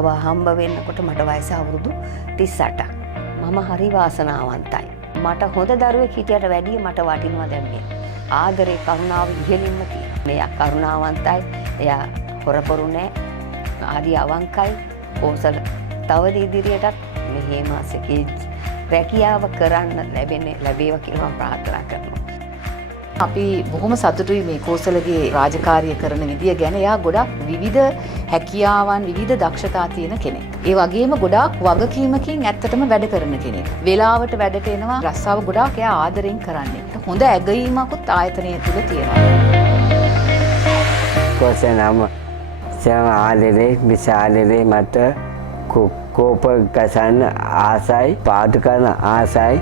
තව හම්බ වෙන්නකොට මට වයස අවුරුදු 38ක්. මම හරි වාසනාවන්තයි. මට හොඳ දරුවෙක් හිටියට වැඩිය මට වටිනවා දැන් මේ. ආදරේ කරුණාව ඉහෙලින්ම තියෙනවා. මෙයා කරුණාවන්තයි. එයා හොරපොරු නැහැ. හරි අවංකයි. ඕසල තව ඉදිරියටත් මෙහෙම අසකේ රැකියාව කරන්න ලැබේවා කියලා මම ප්‍රාර්ථනා කරනවා. අපි බොහොම සතුටුයි මේ කෝසලගේ රාජකාරිය කරන විදිය ගැන. එයා ගොඩක් විවිධ හැකියාවන් විවිධ දක්ෂතා තියෙන කෙනෙක්. ඒ වගේම ගොඩාක් වගකීමකින් ඇත්තටම වැඩ කරන කෙනෙක්. වෙලාවට වැඩට එනවා. රස්සාව ගොඩාක් එයා ආදරෙන් කරන්නේ. හොඳ ඇගයීමකුත් ආයතනය තුල තියෙනවා. कोसनाम सम आदरे विशालरे मत कोप कसन आशाई पाठ करना आशाई